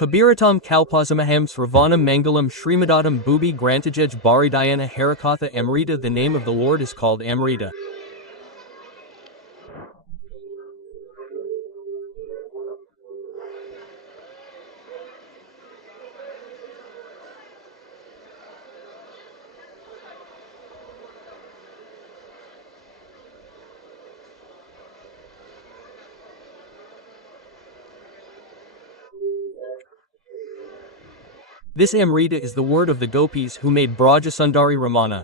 Kabiratam Kalpasamaham Sravanam Mangalam Srimadatam Bhubi Grantijaj Baridayana Harakatha Amrita. The name of the Lord is called Amrita. This Amrita is the word of the gopis who made Brajasundari Ramana.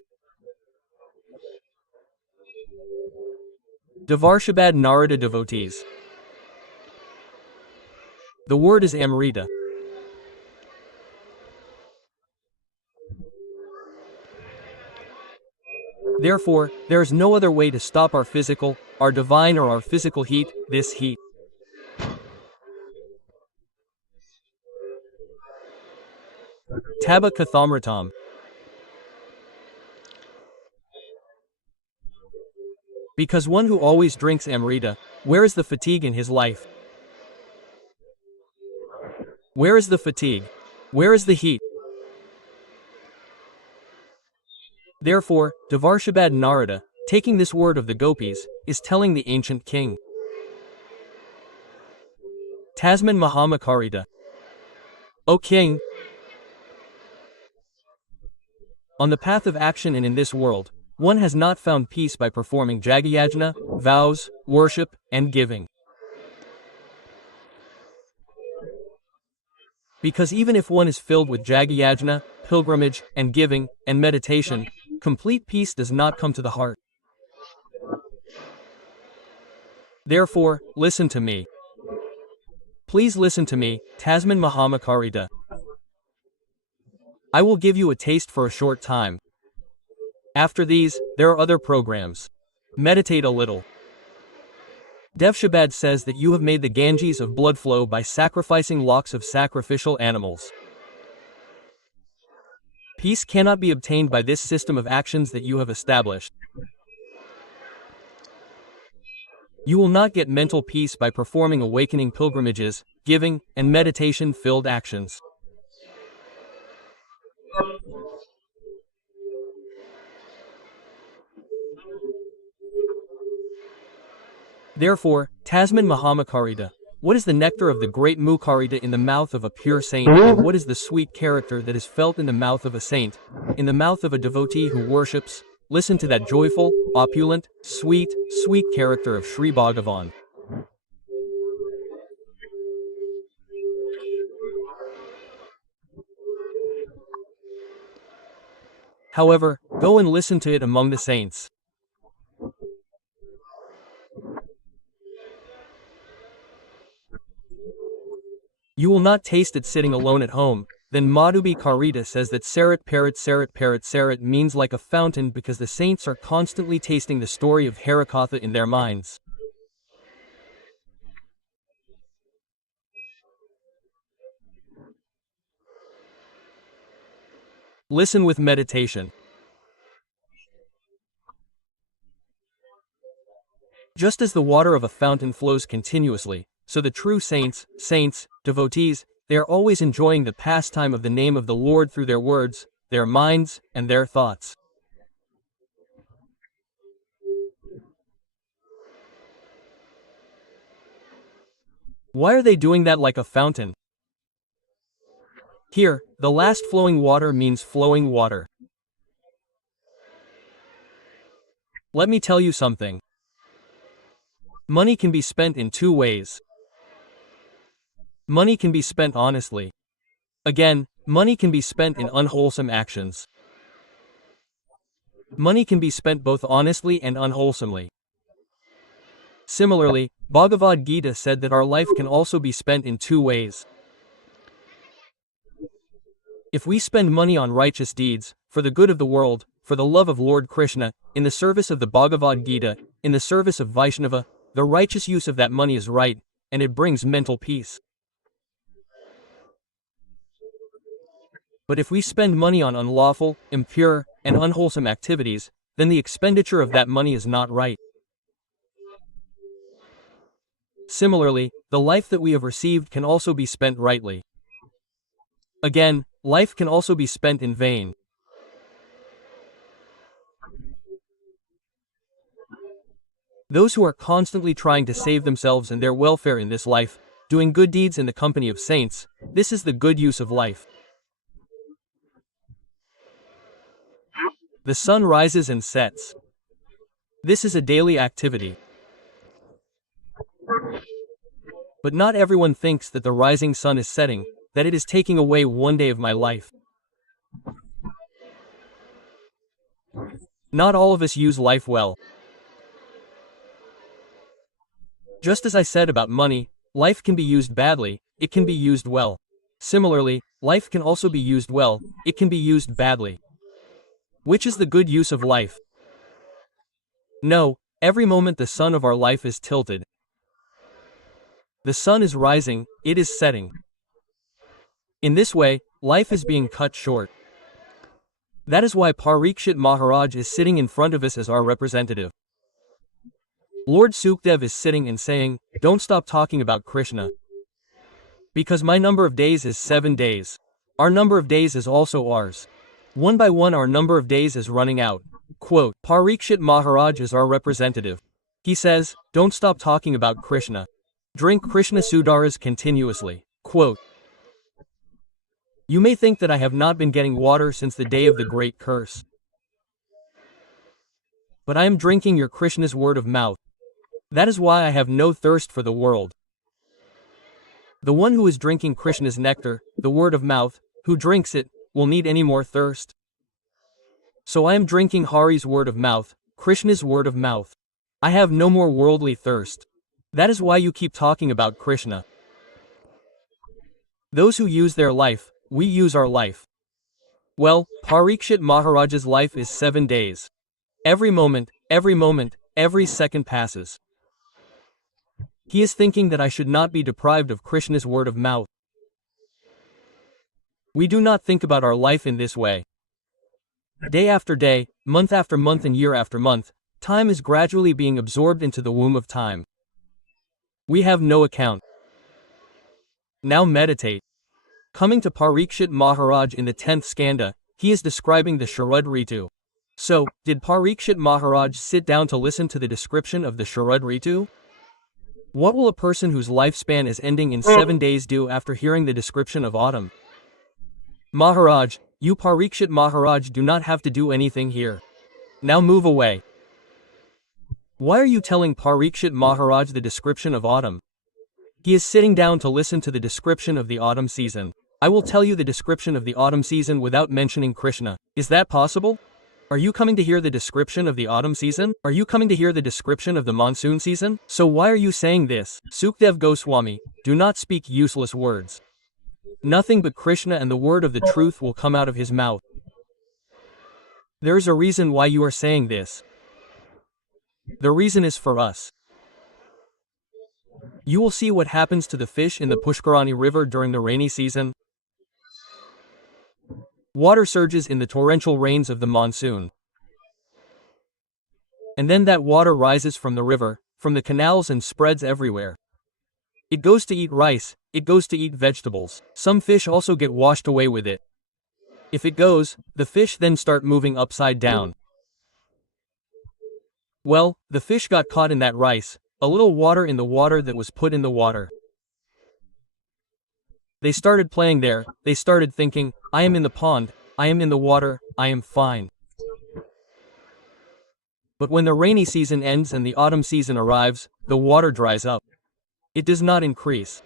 Devarshabad Narada devotees. The word is Amrita. Therefore, there is no other way to stop our physical, our divine or our physical heat, this heat. Taba Kathamritam. Because one who always drinks Amrita, where is the fatigue in his life? Where is the fatigue? Where is the heat? Therefore, Devarshabad Narada, taking this word of the gopis, is telling the ancient king. Tasman Mahamakarita. O king, on the path of action and in this world, one has not found peace by performing jagyajna, vows, worship, and giving. Because even if one is filled with jagyajna, pilgrimage, and giving, and meditation, complete peace does not come to the heart. Therefore, listen to me. Please listen to me, Tasman Mahamakarita. I will give you a taste for a short time. After these, there are other programs. Meditate a little. Devshabad says that you have made the Ganges of blood flow by sacrificing lakhs of sacrificial animals. Peace cannot be obtained by this system of actions that you have established. You will not get mental peace by performing awakening pilgrimages, giving, and meditation-filled actions. Therefore, Tasman Mahamakarita, what is the nectar of the great Mukarita in the mouth of a pure saint, and what is the sweet character that is felt in the mouth of a saint, in the mouth of a devotee who worships? Listen to that joyful, opulent, sweet, sweet character of Shri Bhagavan. However, go and listen to it among the saints. You will not taste it sitting alone at home. Then Madhubi Karita says that Sarat Sarat means like a fountain because the saints are constantly tasting the story of Harakatha in their minds. Listen with meditation. Just as the water of a fountain flows continuously, so the true saints, devotees, they are always enjoying the pastime of the name of the Lord through their words, their minds, and their thoughts. Why are they doing that like a fountain? Here, the last flowing water means flowing water. Let me tell you something. Money can be spent in two ways. Money can be spent honestly. Again, money can be spent in unwholesome actions. Money can be spent both honestly and unwholesomely. Similarly, Bhagavad Gita said that our life can also be spent in two ways. If we spend money on righteous deeds, for the good of the world, for the love of Lord Krishna, in the service of the Bhagavad Gita, in the service of Vaishnava, the righteous use of that money is right, and it brings mental peace. But if we spend money on unlawful, impure, and unwholesome activities, then the expenditure of that money is not right. Similarly, the life that we have received can also be spent rightly. Again, life can also be spent in vain. Those who are constantly trying to save themselves and their welfare in this life, doing good deeds in the company of saints, this is the good use of life. The sun rises and sets. This is a daily activity. But not everyone thinks that the rising sun is setting, that it is taking away one day of my life. Not all of us use life well. Just as I said about money, life can be used badly, it can be used well. Similarly, life can also be used well, it can be used badly. Which is the good use of life? No, every moment the sun of our life is tilted. The sun is rising, it is setting. In this way, life is being cut short. That is why Parikshit Maharaj is sitting in front of us as our representative. Lord Sukdev is sitting and saying, don't stop talking about Krishna. Because my number of days is 7 days. Our number of days is also ours. One by one our number of days is running out. Quote, Parikshit Maharaj is our representative. He says, don't stop talking about Krishna. Drink Krishna Sudaras continuously. Quote, you may think that I have not been getting water since the day of the great curse. But I am drinking your Krishna's word of mouth. That is why I have no thirst for the world. The one who is drinking Krishna's nectar, the word of mouth, who drinks it, will need any more thirst. So I am drinking Hari's word of mouth, Krishna's word of mouth. I have no more worldly thirst. That is why you keep talking about Krishna. Those who use their life, we use our life. Well, Parikshit Maharaj's life is 7 days. Every moment, every second passes. He is thinking that I should not be deprived of Krishna's word of mouth. We do not think about our life in this way. Day after day, month after month and year after month, time is gradually being absorbed into the womb of time. We have no account. Now meditate. Coming to Parikshit Maharaj in the 10th skanda, he is describing the Sharad Ritu. So, did Parikshit Maharaj sit down to listen to the description of the Sharad Ritu? What will a person whose lifespan is ending in 7 days do after hearing the description of autumn? Maharaj, you Parikshit Maharaj do not have to do anything here. Now move away. Why are you telling Parikshit Maharaj the description of autumn? He is sitting down to listen to the description of the autumn season. I will tell you the description of the autumn season without mentioning Krishna. Is that possible? Are you coming to hear the description of the autumn season? Are you coming to hear the description of the monsoon season? So why are you saying this? Sukdev Goswami, do not speak useless words. Nothing but Krishna and the word of the truth will come out of his mouth. There is a reason why you are saying this. The reason is for us. You will see what happens to the fish in the Pushkarani river during the rainy season. Water surges in the torrential rains of the monsoon. And then that water rises from the river, from the canals and spreads everywhere. It goes to eat rice, it goes to eat vegetables. Some fish also get washed away with it. If it goes, the fish then start moving upside down. Well, the fish got caught in that rice, a little water in the water that was put in the water. They started playing there, they started thinking, I am in the pond, I am in the water, I am fine. But when the rainy season ends and the autumn season arrives, the water dries up. It does not increase.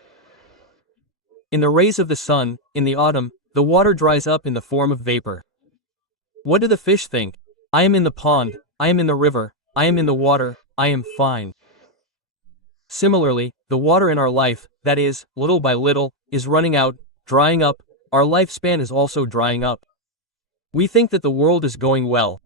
In the rays of the sun, in the autumn, the water dries up in the form of vapor. What do the fish think? I am in the pond, I am in the river, I am in the water, I am fine. Similarly, the water in our life, that is, little by little, is running out, drying up, our lifespan is also drying up. We think that the world is going well.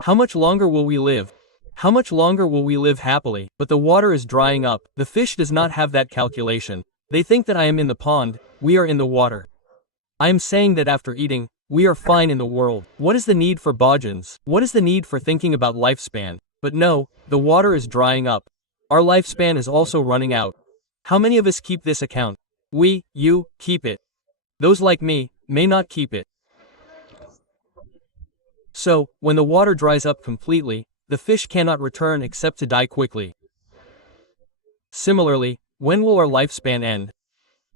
How much longer will we live? How much longer will we live happily? But the water is drying up. The fish does not have that calculation. They think that I am in the pond, we are in the water. I am saying that after eating, we are fine in the world. What is the need for bhajans? What is the need for thinking about lifespan? But no, the water is drying up. Our lifespan is also running out. How many of us keep this account? We, you, keep it. Those like me may not keep it. So, when the water dries up completely, the fish cannot return except to die quickly. Similarly, when will our lifespan end?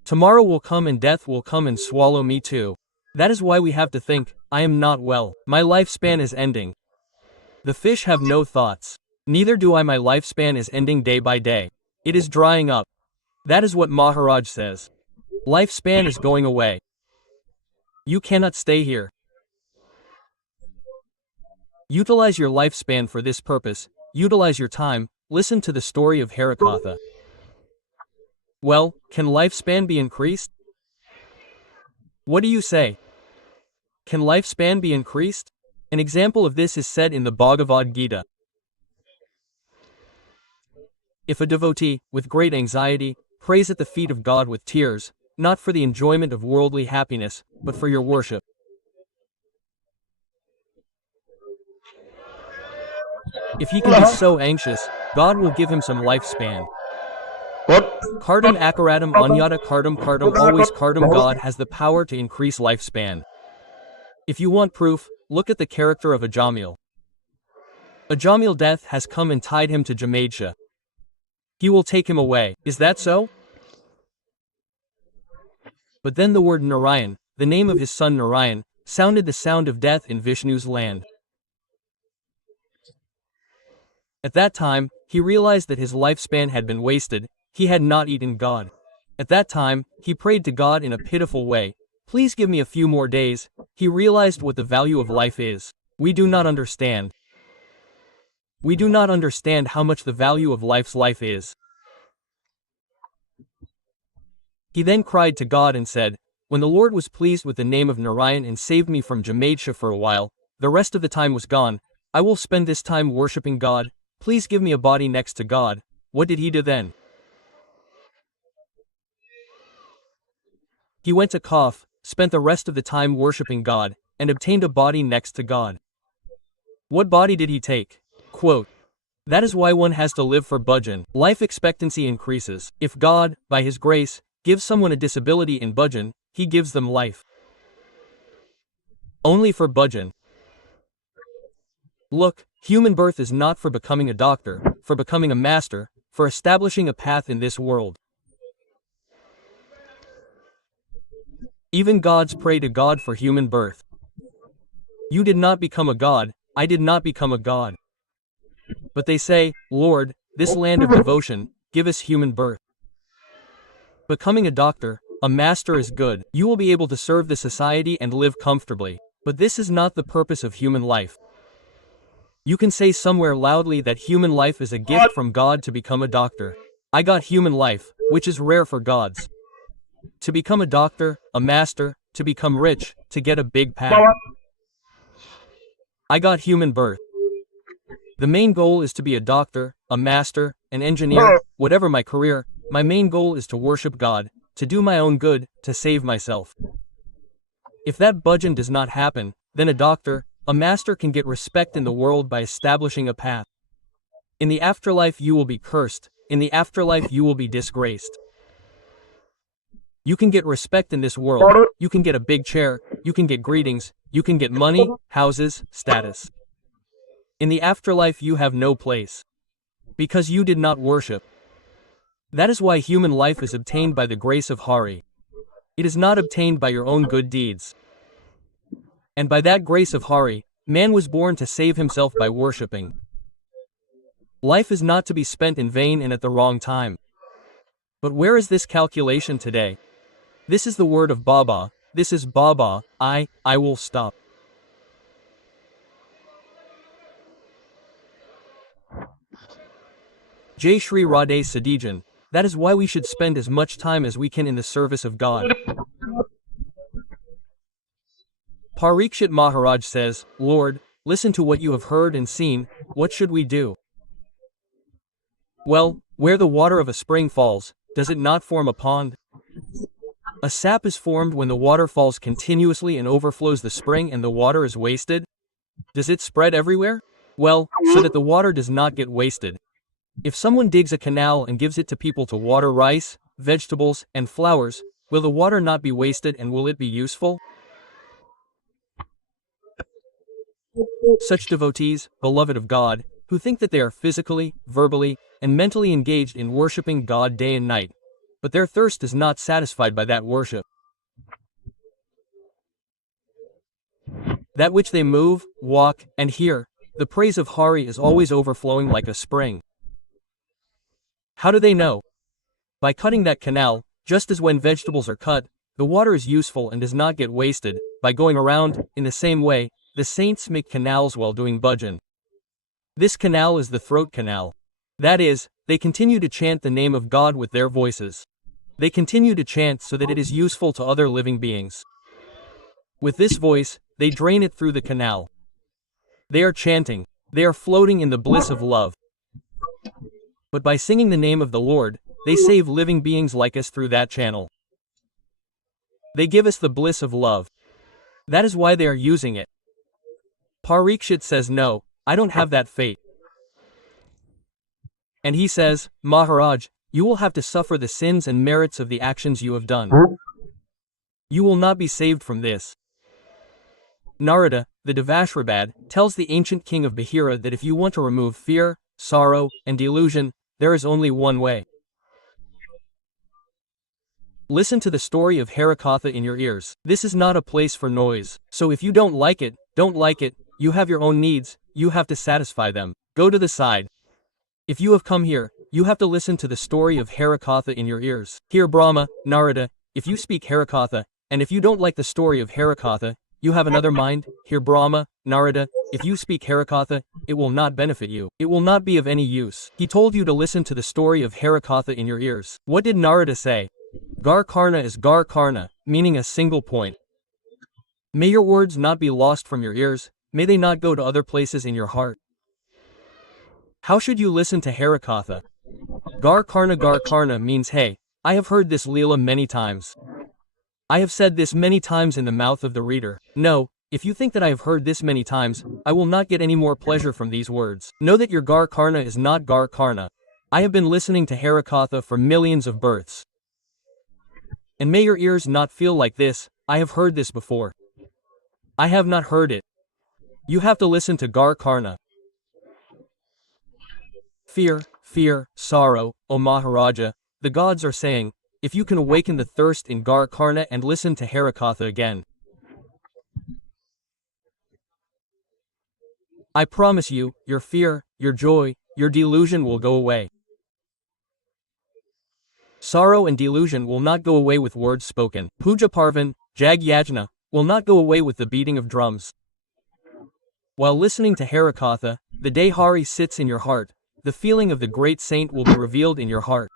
Tomorrow will come and death will come and swallow me too. That is why we have to think, I am not well. My lifespan is ending. The fish have no thoughts. Neither do I. My lifespan is ending day by day. It is drying up. That is what Maharaj says. Lifespan is going away. You cannot stay here. Utilize your lifespan for this purpose. Utilize your time. Listen to the story of Krishna. Well, can lifespan be increased? What do you say? Can lifespan be increased? An example of this is said in the Bhagavad Gita. If a devotee, with great anxiety, prays at the feet of God with tears, not for the enjoyment of worldly happiness, but for your worship. If he can be so anxious, God will give him some lifespan. Kardam akaradam anyata kardam always kardam. God has the power to increase lifespan. If you want proof, look at the character of Ajamil. Ajamil death has come and tied him to Jamadsha. He will take him away. Is that so? But then the word Narayan, the name of his son Narayan, sounded the sound of death in Vishnu's land. At that time, he realized that his lifespan had been wasted. He had not eaten God. At that time, he prayed to God in a pitiful way, please give me a few more days. He realized what the value of life is. We do not understand. We do not understand how much the value of life's life is. He then cried to God and said, when the Lord was pleased with the name of Narayan and saved me from Jamadsha for a while, the rest of the time was gone. I will spend this time worshipping God. Please give me a body next to God. What did he do then? He went to Kotha, spent the rest of the time worshipping God, and obtained a body next to God. What body did he take? Quote, that is why one has to live for bhajan. Life expectancy increases. If God, by his grace, gives someone a disability in bhajan, he gives them life. Only for bhajan. Look, human birth is not for becoming a doctor, for becoming a master, for establishing a path in this world. Even gods pray to God for human birth. You did not become a god, I did not become a god. But they say, Lord, this land of devotion, give us human birth. Becoming a doctor, a master is good. You will be able to serve the society and live comfortably. But this is not the purpose of human life. You can say somewhere loudly that human life is a gift from God to become a doctor. I got human life, which is rare for gods. To become a doctor, a master, to become rich, to get a big pad. I got human birth. The main goal is to be a doctor, a master, an engineer, whatever my career, my main goal is to worship God, to do my own good, to save myself. If that bhajan does not happen, then a doctor, a master can get respect in the world by establishing a path. In the afterlife you will be cursed, in the afterlife you will be disgraced. You can get respect in this world, you can get a big chair, you can get greetings, you can get money, houses, status. In the afterlife you have no place. Because you did not worship. That is why human life is obtained by the grace of Hari. It is not obtained by your own good deeds. And by that grace of Hari, man was born to save himself by worshipping. Life is not to be spent in vain and at the wrong time. But where is this calculation today? This is the word of Baba, this is Baba, I will stop. Jai Shri Radhe Sadijan, that is why we should spend as much time as we can in the service of God. Parikshit Maharaj says, Lord, listen to what you have heard and seen, what should we do? Well, where the water of a spring falls, does it not form a pond? A sap is formed when the water falls continuously and overflows the spring and the water is wasted. Does it spread everywhere? Well, so that the water does not get wasted. If someone digs a canal and gives it to people to water rice, vegetables, and flowers, Will the water not be wasted and will it be useful? Such devotees, beloved of God, who think that they are physically, verbally, and mentally engaged in worshiping God day and night, but their thirst is not satisfied by that worship. That which they move, walk, and hear, the praise of Hari is always overflowing like a spring. How do they know? By cutting that canal, just as when vegetables are cut, the water is useful and does not get wasted, by going around, in the same way, the saints make canals while doing bhajan. This canal is the throat canal. That is, they continue to chant the name of God with their voices. They continue to chant so that it is useful to other living beings. With this voice, they drain it through the canal. They are chanting. They are floating in the bliss of love. But by singing the name of the Lord, they save living beings like us through that channel. They give us the bliss of love. That is why they are using it. Parikshit says, no, I don't have that fate. And he says, Maharaj, you will have to suffer the sins and merits of the actions you have done. You will not be saved from this. Narada, the Devashrabad, tells the ancient king of Bahira that if you want to remove fear, sorrow, and delusion, there is only one way. Listen to the story of KrishnaKotha in your ears. This is not a place for noise. So if you don't like it, you have your own needs, you have to satisfy them. Go to the side. If you have come here, you have to listen to the story of KrishnaKotha in your ears. Hear Brahma, Narada, if you speak KrishnaKotha, and if you don't like the story of KrishnaKotha, you have another mind. Hear Brahma, Narada, if you speak KrishnaKotha, it will not benefit you. It will not be of any use. He told you to listen to the story of KrishnaKotha in your ears. What did Narada say? Gar Karna is Gar Karna, meaning a single point. May your words not be lost from your ears, may they not go to other places in your heart. How should you listen to KrishnaKotha? Gar Karna means hey, I have heard this Leela many times. I have said this many times in the mouth of the reader. No, if you think that I have heard this many times, I will not get any more pleasure from these words. Know that your Gar Karna is not Gar Karna. I have been listening to KrishnaKotha for millions of births. And may your ears not feel like this, I have heard this before. I have not heard it. You have to listen to Gar Karna. Fear, sorrow, O Maharaja, the gods are saying, if you can awaken the thirst in Gar Karna and listen to KrishnaKotha again. I promise you, your fear, your joy, your delusion will go away. Sorrow and delusion will not go away with words spoken. Puja Parvan, Jag Yajna, will not go away with the beating of drums. While listening to KrishnaKotha, the day Hari sits in your heart, the feeling of the great saint will be revealed in your heart.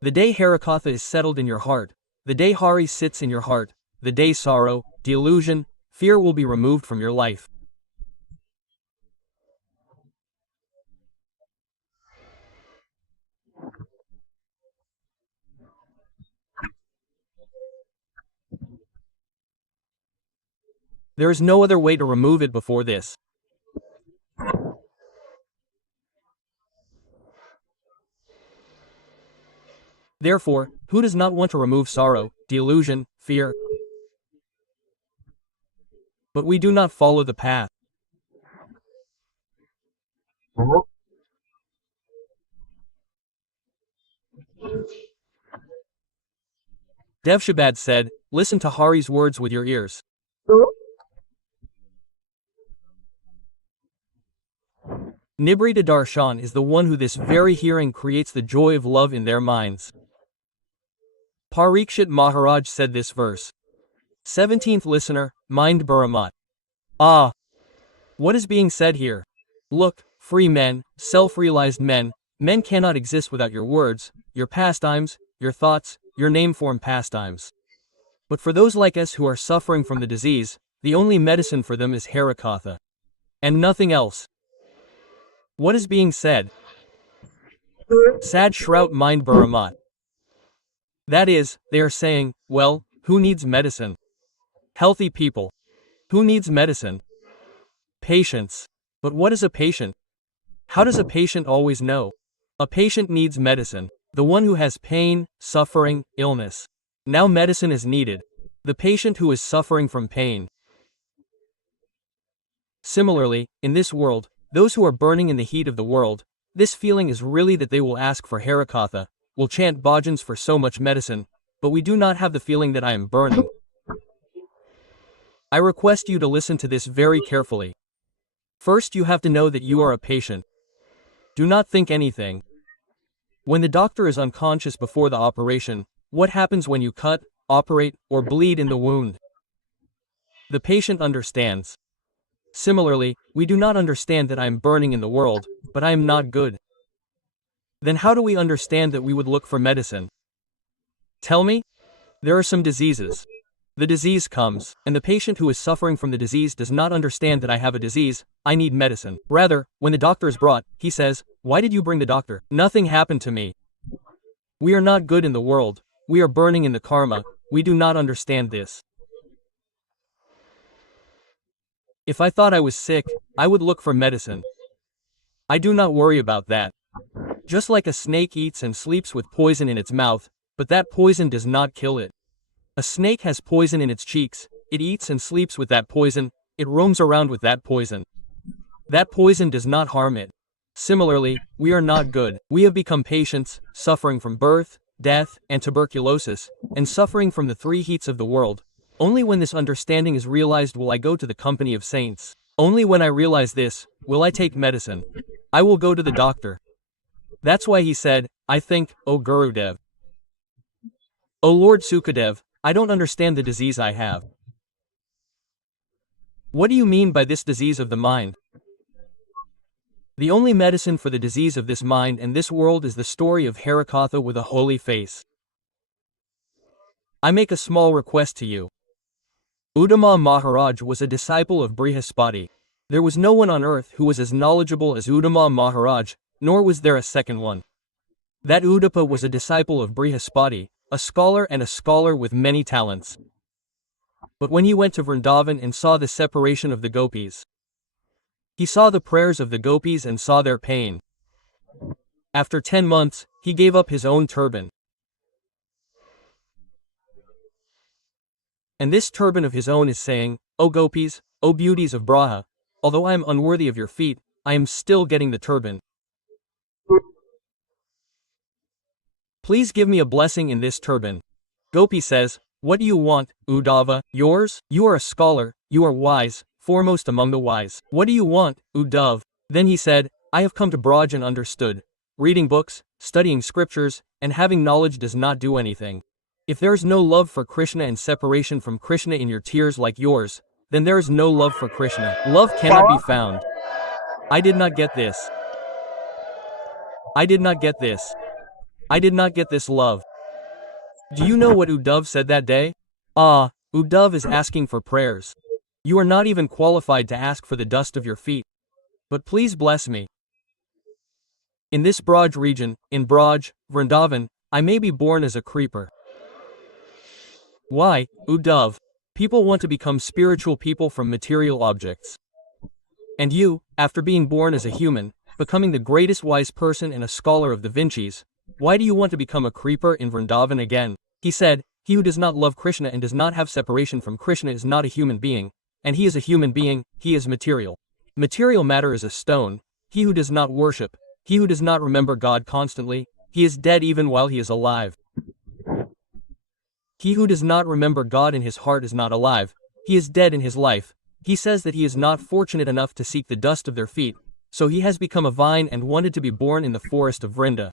The day KrishnaKotha is settled in your heart, the day Hari sits in your heart, the day sorrow, delusion, fear will be removed from your life. There is no other way to remove it before this. Therefore, who does not want to remove sorrow, delusion, fear? But we do not follow the path. Devshabad said, listen to Hari's words with your ears. Nibrita Darshan is the one who this very hearing creates the joy of love in their minds. Parikshit Maharaj said this verse. 17th listener, mind Baramat. Ah! What is being said here? Look, free men, self-realized men, men cannot exist without your words, your pastimes, your thoughts, your name-form pastimes. But for those like us who are suffering from the disease, the only medicine for them is KrishnaKotha. And nothing else. What is being said? Sad shrout mind Baramat. That is, they are saying, well, who needs medicine? Healthy people. Who needs medicine? Patients. But what is a patient? How does a patient always know? A patient needs medicine. The one who has pain, suffering, illness. Now medicine is needed. The patient who is suffering from pain. Similarly, in this world, those who are burning in the heat of the world, this feeling is really that they will ask for Harakatha, will chant bhajans for so much medicine, but we do not have the feeling that I am burning. I request you to listen to this very carefully. First, you have to know that you are a patient. Do not think anything. When the doctor is unconscious before the operation, what happens when you cut, operate, or bleed in the wound? The patient understands. Similarly, we do not understand that I am burning in the world, but I am not good. Then how do we understand that we would look for medicine? Tell me? There are some diseases. The disease comes, and the patient who is suffering from the disease does not understand that I have a disease, I need medicine. Rather, when the doctor is brought, he says, "Why did you bring the doctor? Nothing happened to me." We are not good in the world, we are burning in the karma, we do not understand this. If I thought I was sick, I would look for medicine. I do not worry about that. Just like a snake eats and sleeps with poison in its mouth, but that poison does not kill it. A snake has poison in its cheeks, it eats and sleeps with that poison, it roams around with that poison. That poison does not harm it. Similarly, we are not good. We have become patients, suffering from birth, death, and tuberculosis, and suffering from the three heats of the world. Only when this understanding is realized will I go to the company of saints. Only when I realize this, will I take medicine. I will go to the doctor. That's why he said, I think, O Gurudev. O Lord Sukadev, I don't understand the disease I have. What do you mean by this disease of the mind? The only medicine for the disease of this mind and this world is the story of Harakatha with a holy face. I make a small request to you. Uddama Maharaj was a disciple of Brihaspati. There was no one on earth who was as knowledgeable as Uddama Maharaj, nor was there a second one. That Uddapa was a disciple of Brihaspati, a scholar with many talents. But when he went to Vrindavan and saw the separation of the gopis, he saw the prayers of the gopis and saw their pain. After 10 months, he gave up his own turban. And this turban of his own is saying, O gopis, O beauties of Braha, although I am unworthy of your feet, I am still getting the turban. Please give me a blessing in this turban. Gopi says, what do you want, Uddhava, yours? You are a scholar, you are wise, foremost among the wise. What do you want, Uddhav? Then he said, I have come to Braj and understood. Reading books, studying scriptures, and having knowledge does not do anything. If there is no love for Krishna and separation from Krishna in your tears like yours, then there is no love for Krishna. Love cannot be found. I did not get this. I did not get this. I did not get this love. Do you know what Uddhav said that day? Ah, Uddhav is asking for prayers. You are not even qualified to ask for the dust of your feet. But please bless me. In this Braj region, in Braj, Vrindavan, I may be born as a creeper. Why, Uddhav? People want to become spiritual people from material objects. And you, after being born as a human, becoming the greatest wise person and a scholar of the Vincis, why do you want to become a creeper in Vrindavan again? He said, he who does not love Krishna and does not have separation from Krishna is not a human being, and he is a human being, he is material. Material matter is a stone. He who does not worship, he who does not remember God constantly, he is dead even while he is alive. He who does not remember God in his heart is not alive, he is dead in his life. He says that he is not fortunate enough to seek the dust of their feet, so he has become a vine and wanted to be born in the forest of Vrinda.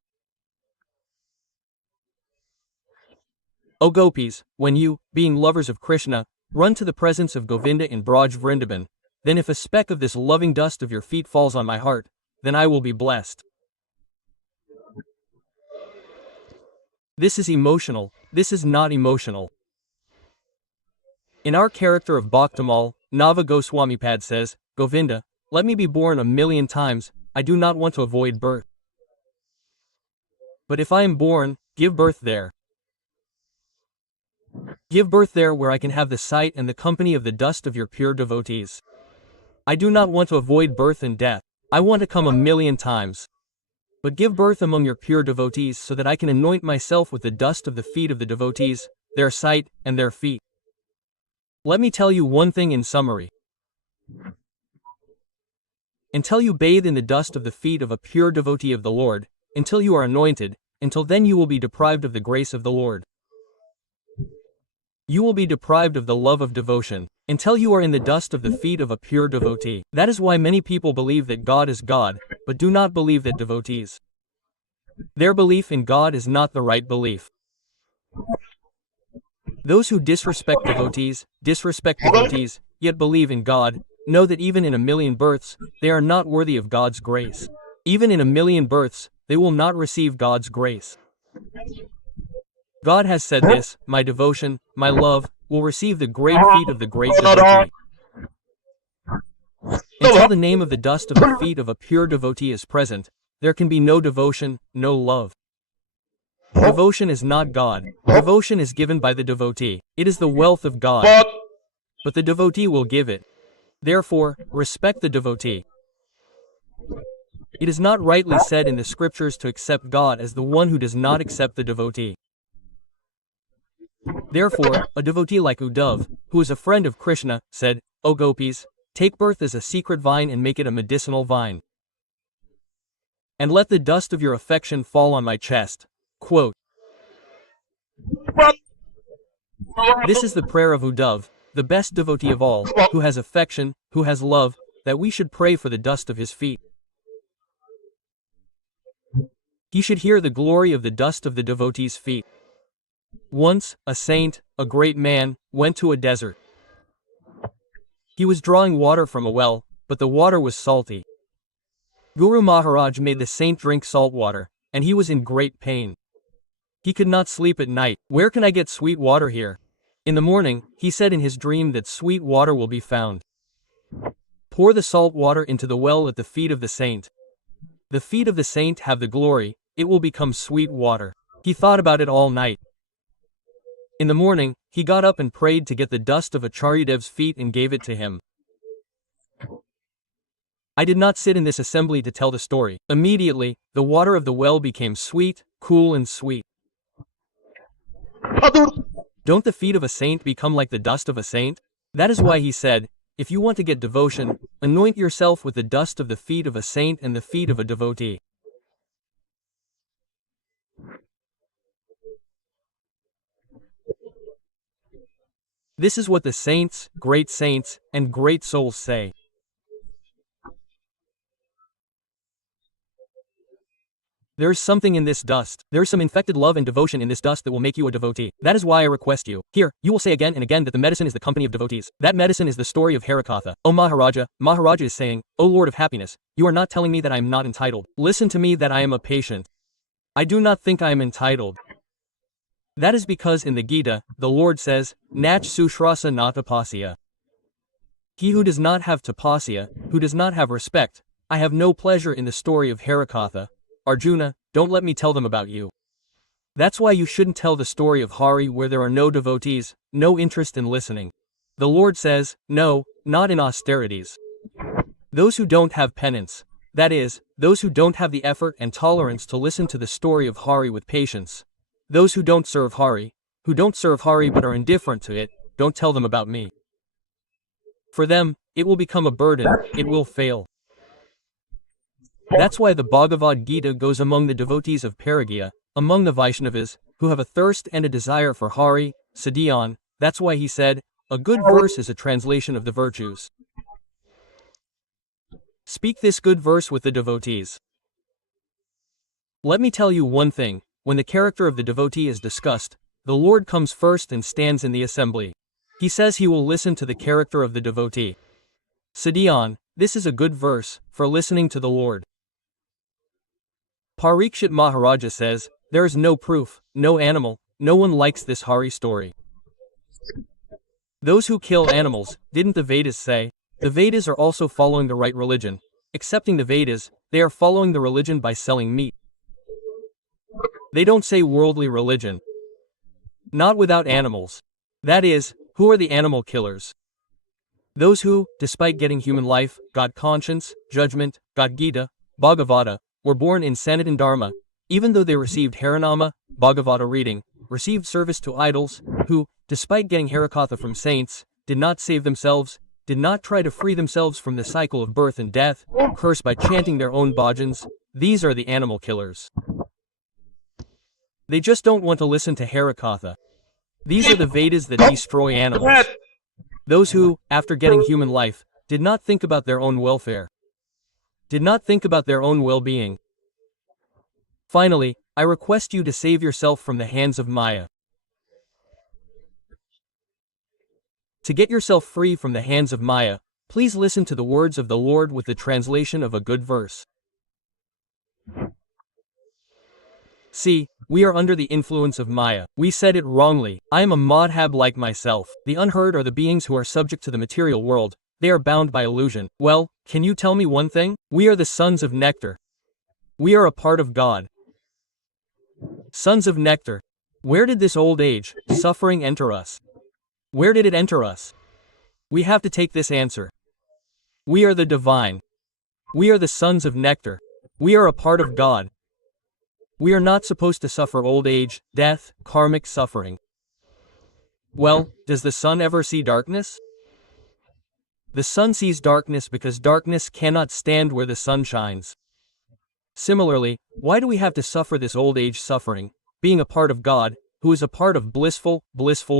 O gopis, when you, being lovers of Krishna, run to the presence of Govinda in Braj Vrindavan, then if a speck of this loving dust of your feet falls on my heart, then I will be blessed. This is emotional, this is not emotional. In our character of Bhaktamal, Nava Goswamipad says, Govinda, let me be born 1,000,000 times, I do not want to avoid birth. But if I am born, give birth there. Give birth there where I can have the sight and the company of the dust of your pure devotees. I do not want to avoid birth and death. I want to come 1,000,000 times. But give birth among your pure devotees so that I can anoint myself with the dust of the feet of the devotees, their sight, and their feet. Let me tell you one thing in summary. Until you bathe in the dust of the feet of a pure devotee of the Lord, until you are anointed, until then you will be deprived of the grace of the Lord. You will be deprived of the love of devotion, until you are in the dust of the feet of a pure devotee. That is why many people believe that God is God, but do not believe that devotees. Their belief in God is not the right belief. Those who disrespect devotees, yet believe in God, know that even in 1,000,000 births, they are not worthy of God's grace. Even in 1,000,000 births, they will not receive God's grace. God has said this, my devotion, my love, will receive the great feet of the great devotee. Until the name of the dust of the feet of a pure devotee is present, there can be no devotion, no love. Devotion is not God. Devotion is given by the devotee. It is the wealth of God. But the devotee will give it. Therefore, respect the devotee. It is not rightly said in the scriptures to accept God as the one who does not accept the devotee. Therefore, a devotee like Uddhav, who is a friend of Krishna, said, O gopis, take birth as a secret vine and make it a medicinal vine. And let the dust of your affection fall on my chest. Quote. This is the prayer of Uddhav, the best devotee of all, who has affection, who has love, that we should pray for the dust of his feet. He should hear the glory of the dust of the devotee's feet. Once, a saint, a great man, went to a desert. He was drawing water from a well, but the water was salty. Guru Maharaj made the saint drink salt water, and he was in great pain. He could not sleep at night. Where can I get sweet water here? In the morning, he said in his dream that sweet water will be found. Pour the salt water into the well at the feet of the saint. The feet of the saint have the glory, it will become sweet water. He thought about it all night. In the morning, he got up and prayed to get the dust of Acharyadev's feet and gave it to him. I did not sit in this assembly to tell the story. Immediately, the water of the well became sweet, cool and sweet. Don't the feet of a saint become like the dust of a saint? That is why he said, if you want to get devotion, anoint yourself with the dust of the feet of a saint and the feet of a devotee. This is what the saints, and great souls say. There is something in this dust. There is some infected love and devotion in this dust that will make you a devotee. That is why I request you. Here, you will say again and again that the medicine is the company of devotees. That medicine is the story of Harikatha. O Maharaja, Maharaja is saying, O Lord of happiness, you are not telling me that I am not entitled. Listen to me that I am a patient. I do not think I am entitled. That is because in the Gita, the Lord says, Nach sushrasa na tapasya. He who does not have tapasya, who does not have respect, I have no pleasure in the story of Harikatha. Arjuna, don't let me tell them about you. That's why you shouldn't tell the story of Hari where there are no devotees, no interest in listening. The Lord says, no, not in austerities. Those who don't have penance, that is, those who don't have the effort and tolerance to listen to the story of Hari with patience. Those who don't serve Hari but are indifferent to it, don't tell them about me. For them, it will become a burden, it will fail. That's why the Bhagavad Gita goes among the devotees of Paragya, among the Vaishnavas, who have a thirst and a desire for Hari, Sadhyan. That's why he said, a good verse is a translation of the virtues. Speak this good verse with the devotees. Let me tell you one thing, when the character of the devotee is discussed, the Lord comes first and stands in the assembly. He says he will listen to the character of the devotee. Sadhyan, this is a good verse, for listening to the Lord. Parikshit Maharaja says, there is no proof, no animal, no one likes this Hari story. Those who kill animals, didn't the Vedas say? The Vedas are also following the right religion. Accepting the Vedas, they are following the religion by selling meat. They don't say worldly religion. Not without animals. That is, who are the animal killers? Those who, despite getting human life, got conscience, judgment, got Gita, Bhagavata, were born in Sanatan Dharma, even though they received Harinama, Bhagavata reading, received service to idols, who, despite getting Harikatha from saints, did not save themselves, did not try to free themselves from the cycle of birth and death, cursed by chanting their own bhajans. These are the animal killers. They just don't want to listen to Harikatha. These are the Vedas that destroy animals. Those who, after getting human life, did not think about their own welfare, did not think about their own well-being. Finally, I request you to save yourself from the hands of Maya. To get yourself free from the hands of Maya, please listen to the words of the Lord with the translation of a good verse. See, we are under the influence of Maya. We said it wrongly. I am a madhab like myself. The unheard are the beings who are subject to the material world. They are bound by illusion. Well, can you tell me one thing? We are the sons of nectar. We are a part of God. Sons of nectar. Where did this old age, suffering enter us? Where did it enter us? We have to take this answer. We are the divine. We are the sons of nectar. We are a part of God. We are not supposed to suffer old age, death, karmic suffering. Well, does the sun ever see darkness? The sun sees darkness because darkness cannot stand where the sun shines. Similarly, why do we have to suffer this old age suffering, being a part of God, who is a part of blissful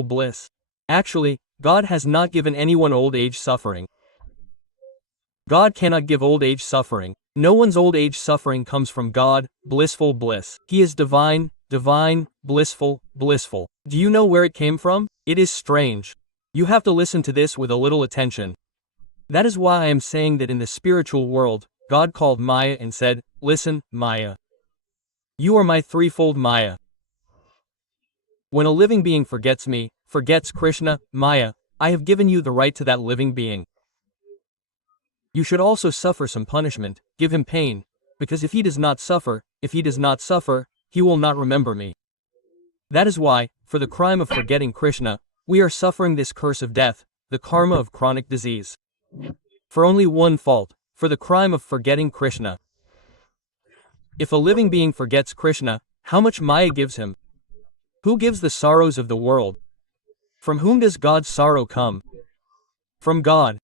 bliss? Actually, God has not given anyone old age suffering. God cannot give old age suffering. No one's old age suffering comes from God, blissful bliss. He is divine, blissful. Do you know where it came from? It is strange. You have to listen to this with a little attention. That is why I am saying that in the spiritual world, God called Maya and said, "Listen, Maya. You are my threefold Maya." When a living being forgets me, forgets Krishna, Maya, I have given you the right to that living being. You should also suffer some punishment, give him pain, because if he does not suffer, he will not remember me. That is why, for the crime of forgetting Krishna, we are suffering this curse of death, the karma of chronic disease. For only one fault, for the crime of forgetting Krishna. If a living being forgets Krishna, how much Maya gives him? Who gives the sorrows of the world? From whom does God's sorrow come? From God.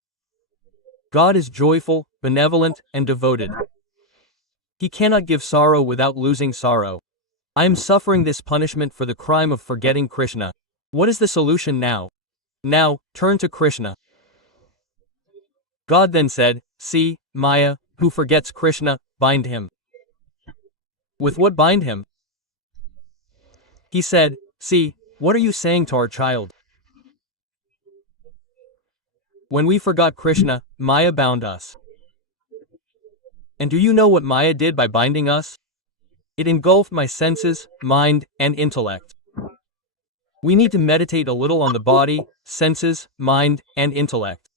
God is joyful, benevolent, and devoted. He cannot give sorrow without losing sorrow. I am suffering this punishment for the crime of forgetting Krishna. What is the solution now? Now, turn to Krishna. God then said, "See, Maya, who forgets Krishna, bind him." With what bind him? He said, "See, what are you saying to our child? When we forgot Krishna, Maya bound us. And do you know what Maya did by binding us? It engulfed my senses, mind, and intellect. We need to meditate a little on the body, senses, mind, and intellect.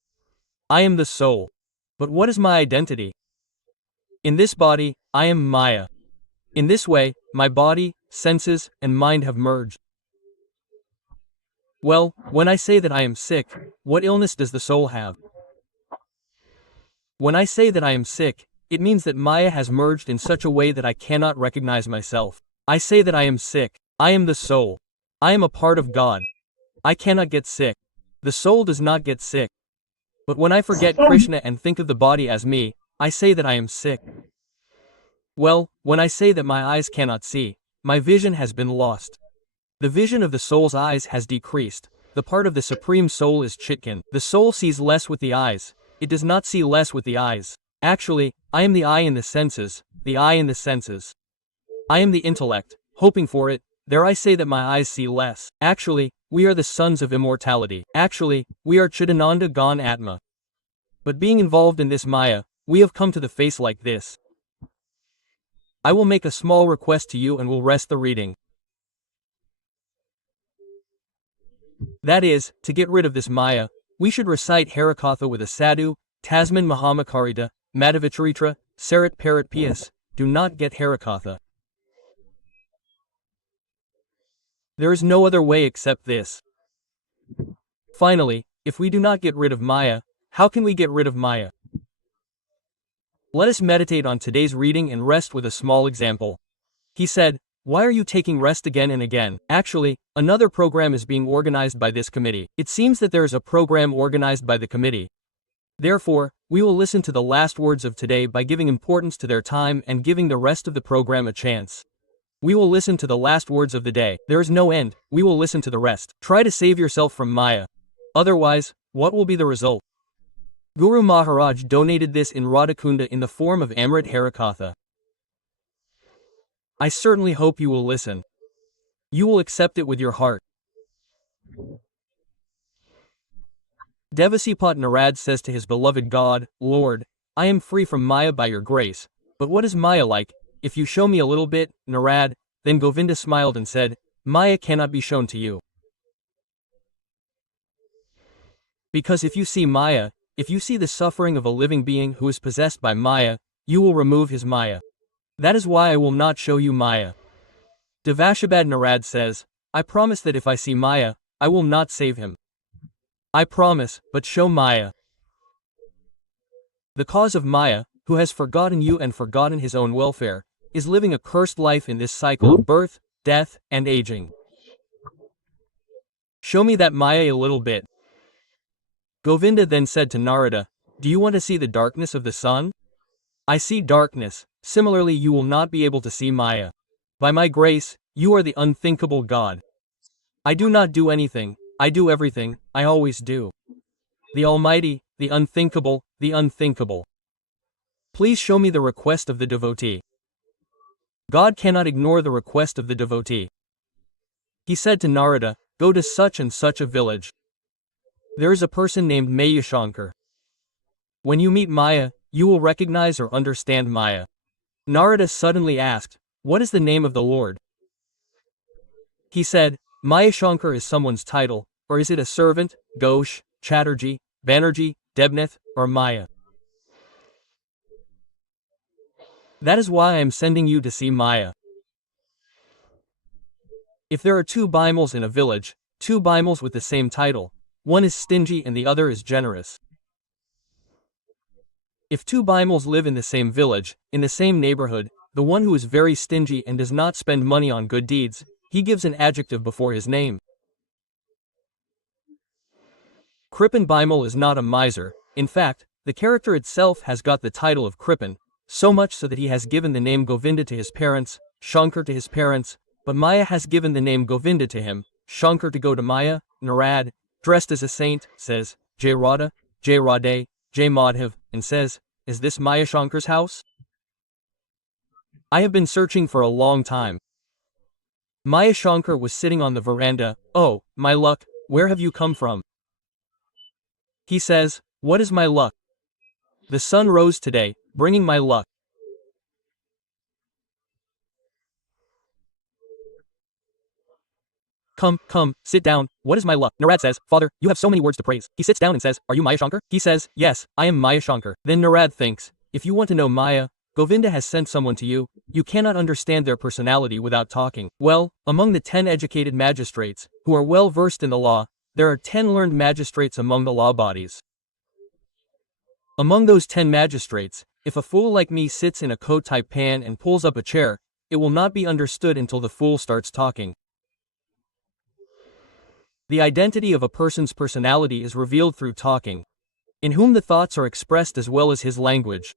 I am the soul. But what is my identity? In this body, I am Maya. In this way, my body, senses, and mind have merged. Well, when I say that I am sick, what illness does the soul have? When I say that I am sick, it means that Maya has merged in such a way that I cannot recognize myself. I say that I am sick. I am the soul. I am a part of God. I cannot get sick. The soul does not get sick. But when I forget Krishna and think of the body as me, I say that I am sick. Well, when I say that my eyes cannot see, my vision has been lost. The vision of the soul's eyes has decreased. The part of the Supreme Soul is Chitkan. The soul sees less with the eyes. It does not see less with the eyes. Actually, I am the eye in the senses, the eye in the senses. I am the intellect, hoping for it. There I say that my eyes see less. Actually, we are the sons of immortality. Actually, we are Chidananda Gan Atma. But being involved in this Maya, we have come to the face like this. I will make a small request to you and will rest the reading. That is, to get rid of this Maya, we should recite Harikatha with a sadhu, Tasman Mahamakarita, Madhavicharitra, Sarat Parat Pias. Do not get Harikatha. There is no other way except this. Finally, if we do not get rid of Maya, How can we get rid of Maya? Let us meditate on today's reading and rest with a small example. He said, "Why are you taking rest again and again?" Actually, another program is being organized by this committee. It seems that there is a program organized by the committee. Therefore, we will listen to the last words of today by giving importance to their time and giving the rest of the program a chance. We will listen to the last words of the day. There is no end. We will listen to the rest. Try to save yourself from Maya. Otherwise, what will be the result? Guru Maharaj donated this in Radhakunda in the form of Amrit Harakatha. I certainly hope you will listen. You will accept it with your heart. Devasipat Narad says to his beloved God, "Lord, I am free from Maya by your grace. But what is Maya like? If you show me a little bit, Narad." Then Govinda smiled and said, "Maya cannot be shown to you. Because if you see Maya, if you see the suffering of a living being who is possessed by Maya, you will remove his Maya. That is why I will not show you Maya." Devashabad Narad says, "I promise that if I see Maya, I will not save him. I promise, but show Maya." The cause of Maya, who has forgotten you and forgotten his own welfare, is living a cursed life in this cycle of birth, death, and aging. Show me that Maya a little bit. Govinda then said to Narada, "Do you want to see the darkness of the sun? I see darkness. Similarly, you will not be able to see Maya. By my grace, you are the unthinkable God. I do not do anything, I do everything, I always do. The Almighty, the unthinkable, the unthinkable. Please show me the request of the devotee." God cannot ignore the request of the devotee. He said to Narada, "Go to such and such a village. There is a person named Mayashankar. When you meet Maya, you will recognize or understand Maya." Narada suddenly asked, "What is the name of the Lord?" He said, "Mayashankar is someone's title, or is it a servant, Ghosh, Chatterjee, Banerjee, Debnath, or Maya? That is why I am sending you to see Maya. If there are two Bimals in a village, two Bimals with the same title, one is stingy and the other is generous. If two Bimals live in the same village, in the same neighborhood, the one who is very stingy and does not spend money on good deeds, he gives an adjective before his name. Kripan Bimal is not a miser. In fact, the character itself has got the title of Kripan, so much so that he has given the name Govinda to his parents, Shankar to his parents, but Maya has given the name Govinda to him. Shankar to go to Maya. Narad, dressed as a saint, says, "Jai Radha, Jai Radhe, Jai Madhav," and says, "Is this Maya Shankar's house? I have been searching for a long time." Maya Shankar was sitting on the veranda. "Oh, my luck, where have you come from?" He says, "What is my luck? The sun rose today, bringing my luck." Come, sit down. What is my luck? Narad says, "Father, you have so many words to praise." He sits down and says, "Are you Maya Shankar?" He says, "Yes, I am Maya Shankar." Then Narad thinks, if you want to know Maya, Govinda has sent someone to you. You cannot understand their personality without talking. Well, among the 10 educated magistrates, who are well versed in the law, there are 10 learned magistrates among the law bodies. Among those 10 magistrates, if a fool like me sits in a coat-type pan and pulls up a chair, it will not be understood until the fool starts talking. The identity of a person's personality is revealed through talking, in whom the thoughts are expressed as well as his language.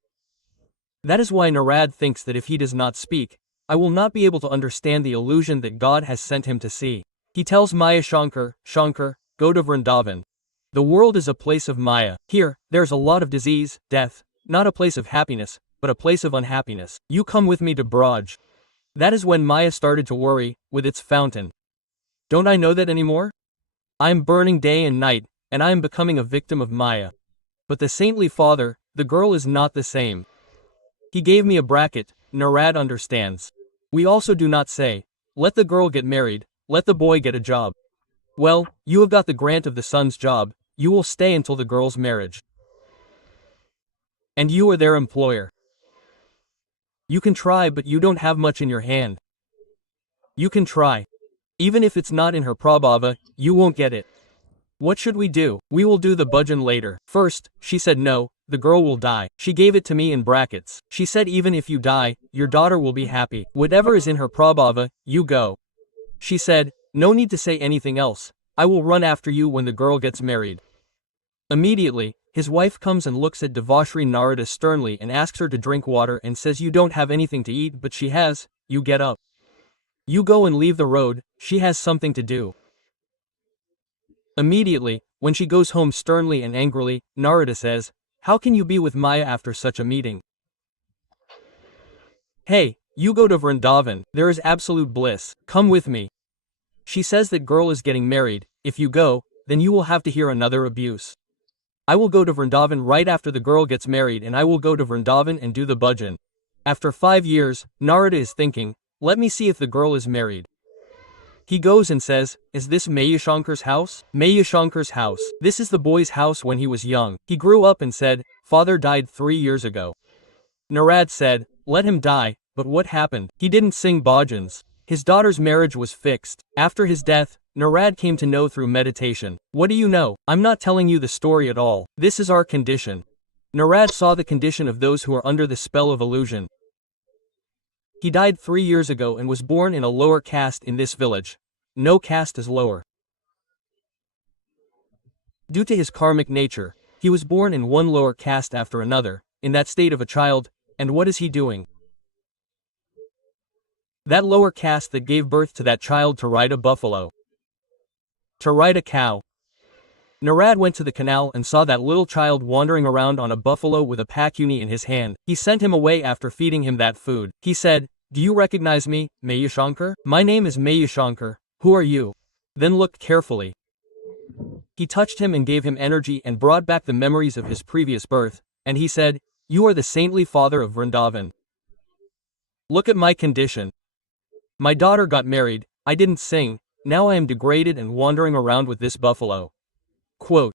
That is why Narad thinks that if he does not speak, I will not be able to understand the illusion that God has sent him to see. He tells Maya Shankar, "Shankar, go to Vrindavan. The world is a place of Maya. Here, there's a lot of disease, death, not a place of happiness, but a place of unhappiness. You come with me to Braj." That is when Maya started to worry, with its fountain. Don't I know that anymore? I am burning day and night, and I am becoming a victim of Maya. But the saintly father, the girl is not the same. He gave me a bracket. Narad understands. We also do not say, "Let the girl get married, let the boy get a job." Well, you have got the grant of the son's job, you will stay until the girl's marriage. And you are their employer. You can try, but you don't have much in your hand. You can try. Even if it's not in her prabhava, you won't get it. What should we do? We will do the bhajan later. First, she said no, the girl will die. She gave it to me in brackets. She said even if you die, your daughter will be happy. Whatever is in her prabhava, you go. She said, no need to say anything else. I will run after you when the girl gets married. Immediately, his wife comes and looks at Devashri Narada sternly and asks her to drink water and says you don't have anything to eat but she has, you get up. You go and leave the road, she has something to do. Immediately, when she goes home sternly and angrily, Narada says, how can you be with Maya after such a meeting? Hey, you go to Vrindavan, there is absolute bliss, come with me. She says that girl is getting married, if you go, then you will have to hear another abuse. I will go to Vrindavan right after the girl gets married and I will go to Vrindavan and do the bhajan. After 5 years, Narada is thinking, let me see if the girl is married. He goes and says, is this Mayashankar's house? Mayashankar's house. This is the boy's house when he was young. He grew up and said, father died 3 years ago. Narad said, let him die, but what happened? He didn't sing bhajans. His daughter's marriage was fixed. After his death, Narad came to know through meditation. What do you know? I'm not telling you the story at all. This is our condition. Narad saw the condition of those who are under the spell of illusion. He died 3 years ago and was born in a lower caste in this village. No caste is lower. Due to his karmic nature, he was born in one lower caste after another, in that state of a child, and what is he doing? That lower caste that gave birth to that child to ride a buffalo. To ride a cow. Narad went to the canal and saw that little child wandering around on a buffalo with a pakuni in his hand. He sent him away after feeding him that food. He said, do you recognize me, Mayashankar? My name is Mayashankar. Who are you? Then looked carefully. He touched him and gave him energy and brought back the memories of his previous birth, and he said, you are the saintly father of Vrindavan. Look at my condition. My daughter got married, I didn't sing, now I am degraded and wandering around with this buffalo. Quote.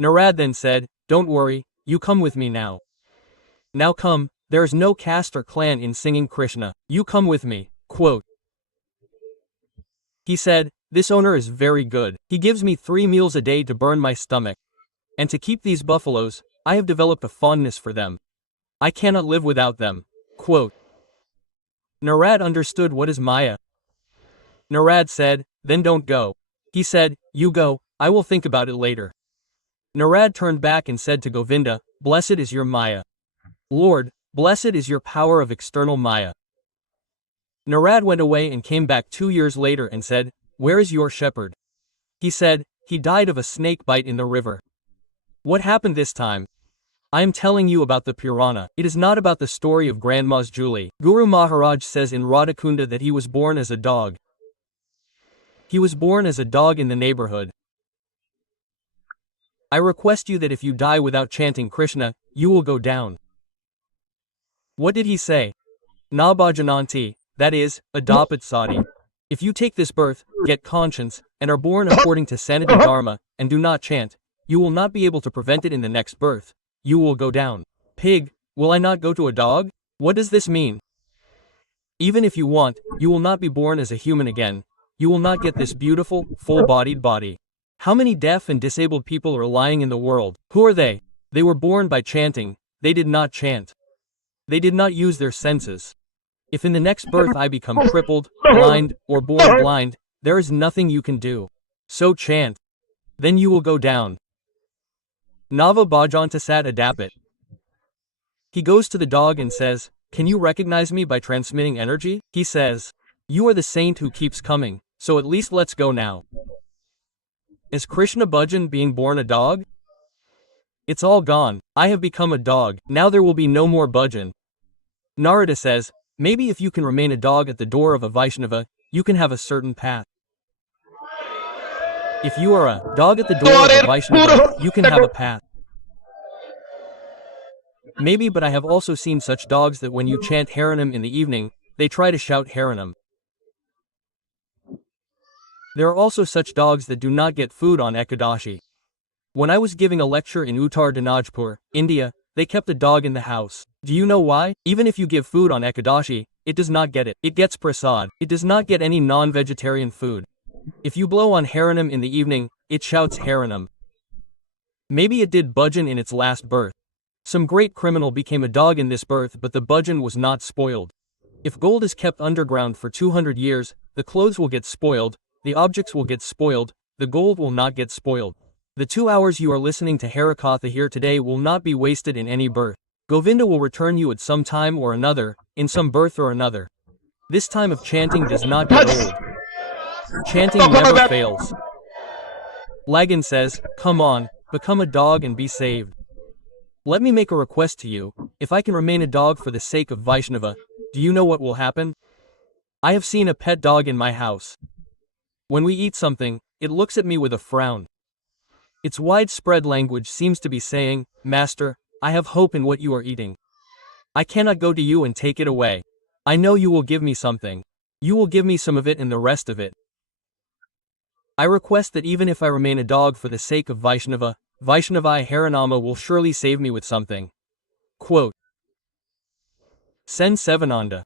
Narad then said, don't worry, you come with me now. Now come, there is no caste or clan in singing Krishna, you come with me. Quote. He said, this owner is very good, he gives me 3 meals a day to burn my stomach. And to keep these buffaloes, I have developed a fondness for them. I cannot live without them. Quote. Narad understood what is Maya. Narad said, then don't go. He said, you go, I will think about it later. Narad turned back and said to Govinda, blessed is your Maya. Lord, blessed is your power of external Maya. Narad went away and came back 2 years later and said, where is your shepherd? He said, he died of a snake bite in the river. What happened this time? I am telling you about the Purana. It is not about the story of Grandma's Julie. Guru Maharaj says in Radhakunda that he was born as a dog. He was born as a dog in the neighborhood. I request you that if you die without chanting Krishna, you will go down. What did he say? Na bhajananti, that is, adapat sati. If you take this birth, get conscience, and are born according to sanity dharma, and do not chant, you will not be able to prevent it in the next birth. You will go down. Pig, will I not go to a dog? What does this mean? Even if you want, you will not be born as a human again. You will not get this beautiful, full-bodied body. How many deaf and disabled people are lying in the world? Who are they? They were born by chanting. They did not chant. They did not use their senses. If in the next birth I become crippled, blind, or born blind, there is nothing you can do. So chant. Then you will go down. Nava Bhajantasat Adapit. He goes to the dog and says, can you recognize me by transmitting energy? He says, you are the saint who keeps coming, so at least let's go now. Is Krishna Bhajan being born a dog? It's all gone. I have become a dog. Now there will be no more bhajan. Narada says, maybe if you can remain a dog at the door of a Vaishnava, you can have a certain path. If you are a dog at the door of a Vaishnava, you can have a path. Maybe, but I have also seen such dogs that when you chant Haranam in the evening, they try to shout Haranam. There are also such dogs that do not get food on Ekadashi. When I was giving a lecture in Uttar Dinajpur, India, they kept a dog in the house. Do you know why? Even if you give food on Ekadashi, it does not get it. It gets prasad. It does not get any non-vegetarian food. If you blow on Haranam in the evening, it shouts Haranam. Maybe it did budgeon in its last birth. Some great criminal became a dog in this birth, but the budgeon was not spoiled. If gold is kept underground for 200 years, the clothes will get spoiled, the objects will get spoiled, the gold will not get spoiled. The 2 hours you are listening to KrishnaKotha here today will not be wasted in any birth. Govinda will return you at some time or another, in some birth or another. This time of chanting does not get old. Chanting never fails. Lagan says, come on, become a dog and be saved. Let me make a request to you. If I can remain a dog for the sake of Vaishnava, do you know what will happen? I have seen a pet dog in my house. When we eat something, it looks at me with a frown. Its widespread language seems to be saying, Master, I have hope in what you are eating. I cannot go to you and take it away. I know you will give me something. You will give me some of it and the rest of it. I request that even if I remain a dog for the sake of Vaishnava, Vaishnavai Haranama will surely save me with something. Quote. Sen Sevananda.